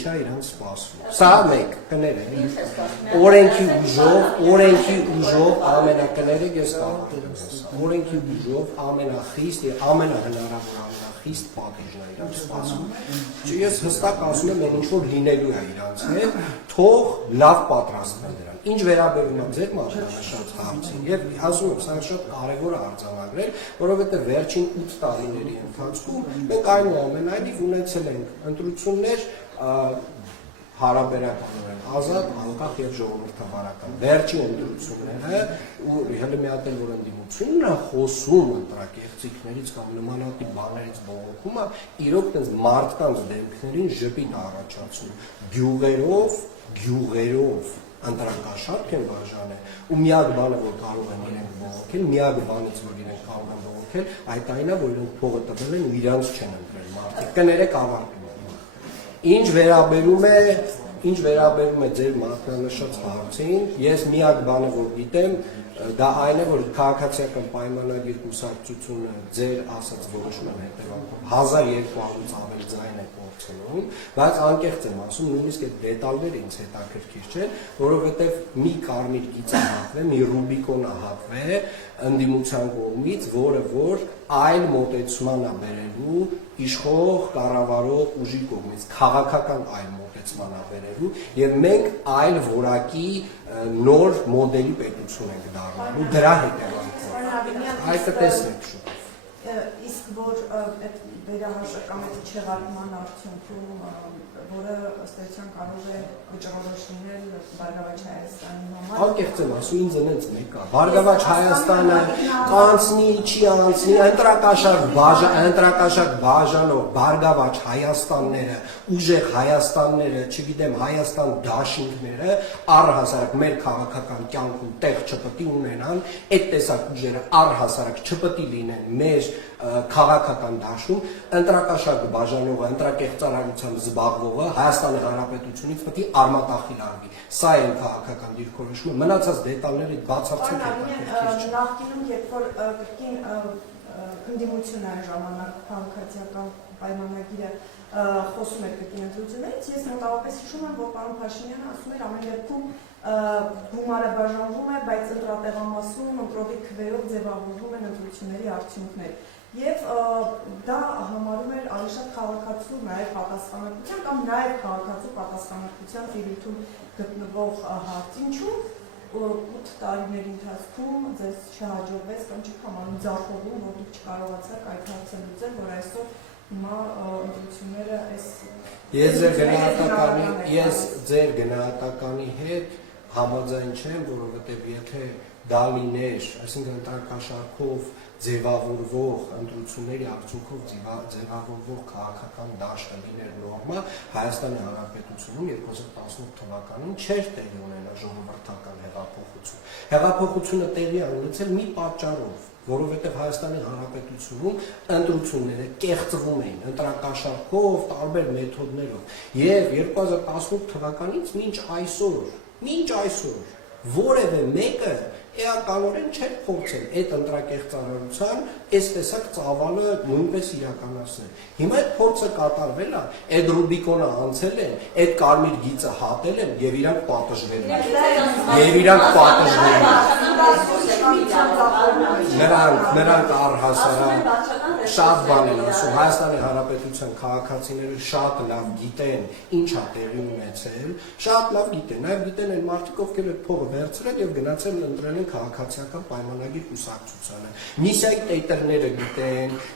ինչա իրանց սպասվում։ Սա մեկ կները օրենքի ուժով ամենակները ես օրենքի ուժով ամենախիստ եւ ամենահնարավոր ամենախիստ պատիժն է իրանց սպասվում։ Ես հստակ ասում եմ, ինչ որ լինելու է իրանց հետ, թող լավ պատրաստվեն դրան։ Ինչ վերաբերում է ձեր մատնանշած հարցին, եւ ասում եմ, սա շատ կարեւոր է արձանագրել, որովհետեւ վերջին 8 տարիների ընթացքում մենք այնուամենայնիվ ունեցել ենք ընտրություններ հարաբերականորեն ազատ, անկախ եւ ժողովրդավարական։ Վերջին ընտրությունները ու հələ մի հատ էլ որ ընդդիմությունն է խոսում ընտրակեղծիքներից կամ նմանատիպ բաներից բողոքում է, իրոք տես մարդկանց դեմքներին ժպիտ առաջացնում, գյուղերով ընտրակաշարք են բաժանել ու միակ բանը որ կարող են իրենք բողոքել, միակ բանից որ իրենք կարող են բողոքել, այդ այն է որ իրենք փողը տվել են ու իրանց չեն ընտրել մարդիկ։ Կներեք ավարտում։ Ինչ վերաբերում է ձեր մատնանշած հարցին, ես միակ բանը որ գիտեմ, դա այն է որ քաղաքացիական պայմանագիր կուսակցությունը ձեր ասած որոշման հետևանքով 1200-ից ավել ձայն է կորցնում, բայց անկեղծ եմ ասում, նույնիսկ այդ դետալները ինձ հետաքրքիր չեն, որովհետև մի կարմիր գիծ է հատվել, մի ռուբիկոն է հատվել ընդդիմության կողմից, որը որ այլ մոտեցման է բերելու իշխող կառավարող ուժի կողմից, քաղաքական այլ մոտեցման է բերելու եւ մենք այլ որակի նոր մոդելի պետություն ենք դառնալու դրա հետևանքով։ Այդ տեսնեք շուտ։ Իսկ որ այդ վերահաշակամետ չեղարկման արդյունքում, որը ըստ էության կարող է վճռորոշ լինել Բարգավաճ Հայաստանի համար։ Անկեղծ եմ ասում, ինձ այնց մեկ է։ Բարգավաճ Հայաստանը կանցնի, չի անցնի, ընտրակաշարք բաժանող Բարգավաճ Հայաստանները, ուժեղ Հայաստանները, չգիտեմ, Հայաստան դաշինքները առհասարակ մեր քաղաքական կյանքում տեղ չպետք է ունենան, այդ տեսակ ուժերը առհասարակ չպետք է լինեն մեր քաղաքական դաշտում, ընտրակաշարք բաժանողը, ընտրակեղծարարությամբ զբաղվողը Հայաստանի Հանրապետությունից պետք է արմատախիլ արվի։ Սա է քաղաքական դիրքորոշումը, մնացած դետալները բացարձակ նախկինում, երբ որ կրկին ընդդիմությունը այն ժամանակ քաղաքացիական պայմանագիրը խոսում էր կրկին ընտրություններից, ես մոտավորապես հիշում եմ, որ պարոն Փաշինյանը ասում էր ամեն դեպքում գումարը բաժանվում է, բայց ընտրատեղամասում ընտրովի քվերով ձևավորվում են ընտրությունների արդյունքներ։ Եվ դա համարում էր ավելի շատ քաղաքացու նաև պատասխանատվության կամ նաև քաղաքացու պատասխանատվության տիրույթում գտնվող հարց։ Ինչու 8 տարիների ընթացքում ձեզ չհաջողվեց կամ չեք համարում ձախողում, որ դուք չկարողացաք այդ հարցը լուծել, որ այսօր հիմա ընտրությունները այս Ես ձեր գնահատականի հետ համաձայն չեմ, որովհետև եթե դա լիներ, այսինքն ընտրակաշարքով ձևավորվող ընտրությունների արդյունքով ձևավորվող քաղաքական դաշտը լիներ նորմա, Հայաստանի Հանրապետությունում 2018 թվականին չէր տեղի ունենա ժողովրդական հեղափոխություն։ Հեղափոխությունը տեղի ունեցել մի պատճառով, որովհետև Հայաստանի Հանրապետությունում ընտրությունները կեղծվում էին ընտրակաշարքով, տարբեր մեթոդներով, եւ 2018 թվականից մինչ այսօր որևէ մեկը էականորեն չէր փորձել այդ ընտրակեղծարարության այս տեսակ ծավալը նույնպես իրականացնել։ Հիմա այդ փորձը կատարվել է, այդ ռուբիկոնը անցել են, այդ կարմիր գիծը հատել են եւ իրանք պատժվել են։ Նրանք առհասարակ շատ բան են ասում, Հայաստանի Հանրապետության քաղաքացիները շատ լավ գիտեն ինչ է տեղի ունեցել, շատ լավ գիտեն, նաև գիտեն այն մարդիկ, ովքեր այդ փողը վերցրել եւ գնացել ընտրել են քաղաքացիական պայմանագիր կուսակցությանը։ Միսիայի տեյտերները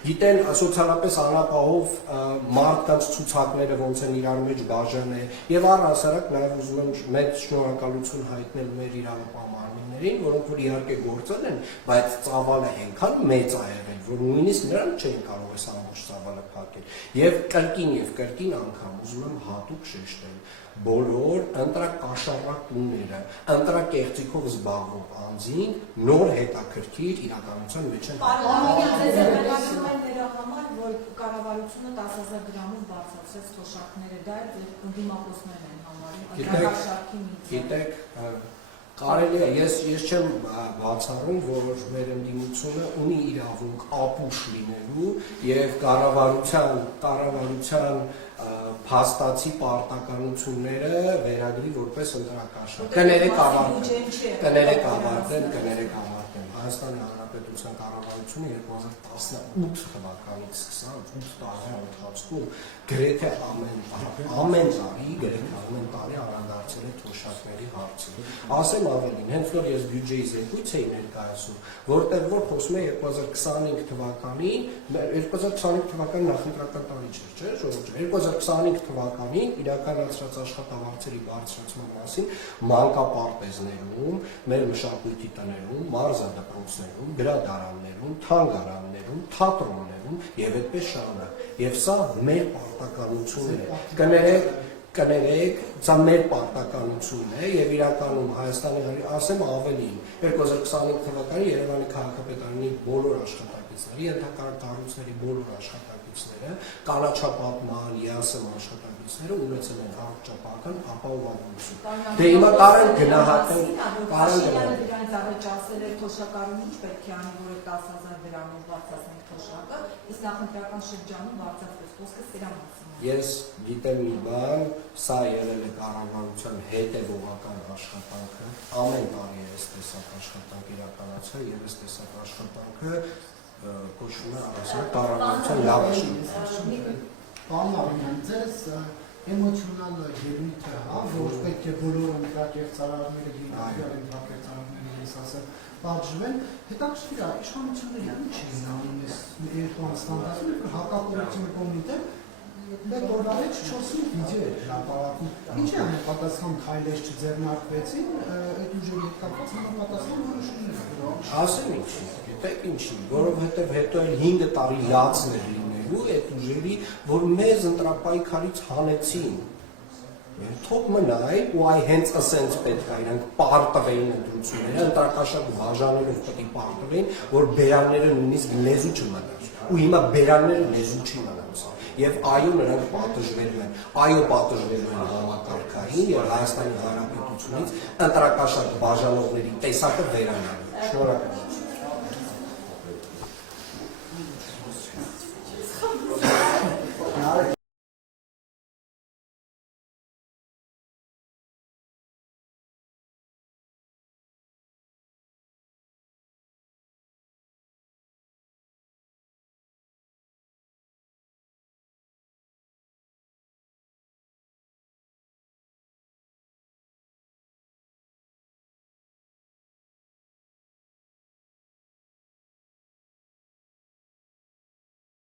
գիտեն սոցիալապես անապահով մարդկանց ցուցակները ոնց են իրար մեջ բաժանել եւ առհասարակ նաև ուզում եմ մեծ շնորհակալություն հայտնել մեր իրավապահ մարմիններին, որոնք որ իհարկե գործել են, բայց ծավալը այնքան մեծ է եղել, որ նույնիսկ նրանք չէին կարող այս ամբողջ ծավալը փակել։ Եվ կրկին անգամ ուզում եմ հատուկ շեշտել, բոլոր ընտրակաշառակումները, ընտրակեղծիքով զբաղվող անձին նոր հետաքրքիր իրականության մեջ են։ Դրա համար, որ կառավարությունը 10,000 դրամով բարձրացրեց թոշակները, դա դիմախոսներ են համարում։ Գիտեք, Կարելի է, ես չեմ բացառում, որ մեր ընդդիմությունը ունի իրավունք ապուշ լինելու եւ կառավարության փաստացի պարտականությունները վերագրի որպես ընտրակաշար։ Կներեք ավարտեմ։ Հայաստանի Հանրապետության կառավարությունը 2018 թվականից սկսած 8 տարի ընթացքում գրեթե ամեն տարի անդրադարձել է թոշակների հարցին։ Ասեմ ավելին, հենց որ ես բյուջեի զեկույց էի ներկայացնում, որտեղ որ խոսում է 2025 թվականի նախընտրական տարի չէր, չէ՞, ժողովուրդ։ 2025 թվականին իրականացրած աշխատավարձերի բարձրացման մասին մանկապարտեզներում, մեր մշակույթի տներում, մարզադպրոցներում, գրադարաններում, թանգարաններում, թատրոններում եւ այդպես շարունակ։ Եվ սա մեր պարտականությունն է։ Կներեք, սա մեր պարտականությունն է եւ իրականում Հայաստանի ասեմ ավելին 2025 թվականին Երևանի քաղաքապետարանի բոլոր աշխատակիցների, ենթակարգ կառույցների բոլոր աշխատակիցները, կանաչապատման, ԵԱՍՄ աշխատակիցները ունեցել են առողջապահական ապահովություն։ Դե հիմա կարեն գնահատեն, դրանից առաջ ասել էր թոշակառուն ինչ պետք է անի, որ 10,000 դրամով բարձրացնենք թոշակը, իսկ նախընտրական շրջանում բարձրացվեց խոսքը սրա մասին։ Ես գիտեմ մի բան, սա եղել է կառավարության հետևողական աշխատանքը, ամեն տարի է այս տեսակ աշխատանք իրականացել եւ այս տեսակ աշխատանքը կոչվում է առասարակ կառավարության լավ աշխատանք։ Պարոն Արոյան, ձեզ էմոցիոնալ ելույթը, որ պետք է բոլոր ընտրակերտարարները պատժվեն, հետաքրքիր է, իշխանությունները ինչ էին անում այս երկու անստանդարտում, որ հակակոռուպցիոն կոմիտեն մեկ օրվանից 4-5 վիդեո էր հրապարակում։ Ինչ է համապատասխան քայլեր չձեռնարկվեցին, այդ ուժերի հետ կապված համապատասխան որոշումներ։ Ասեմ ինչի, գիտեք ինչի, որովհետև հետո էլ 5 տարի լացներ լինելու այդ ուժերի, որ մեզ ընտրապայքարից հանեցին։ Թող մնայ ու այ հենց ասենց պետք է իրանք պարտվեին ընտրությունները, ընտրակաշառք բաժանելով պետք է պարտվեին, որ բերանները նույնիսկ լեզու չմնար։ Ու հիմա բերանները լեզու չի մնաց։ Եվ այո նրանք պատժվելու են, պատժվելու են համակարգային եւ Հայաստանի Հանրապետությունից ընտրակաշառք բաժանողների տեսակը վերանալու։ Շնորհակալ եմ։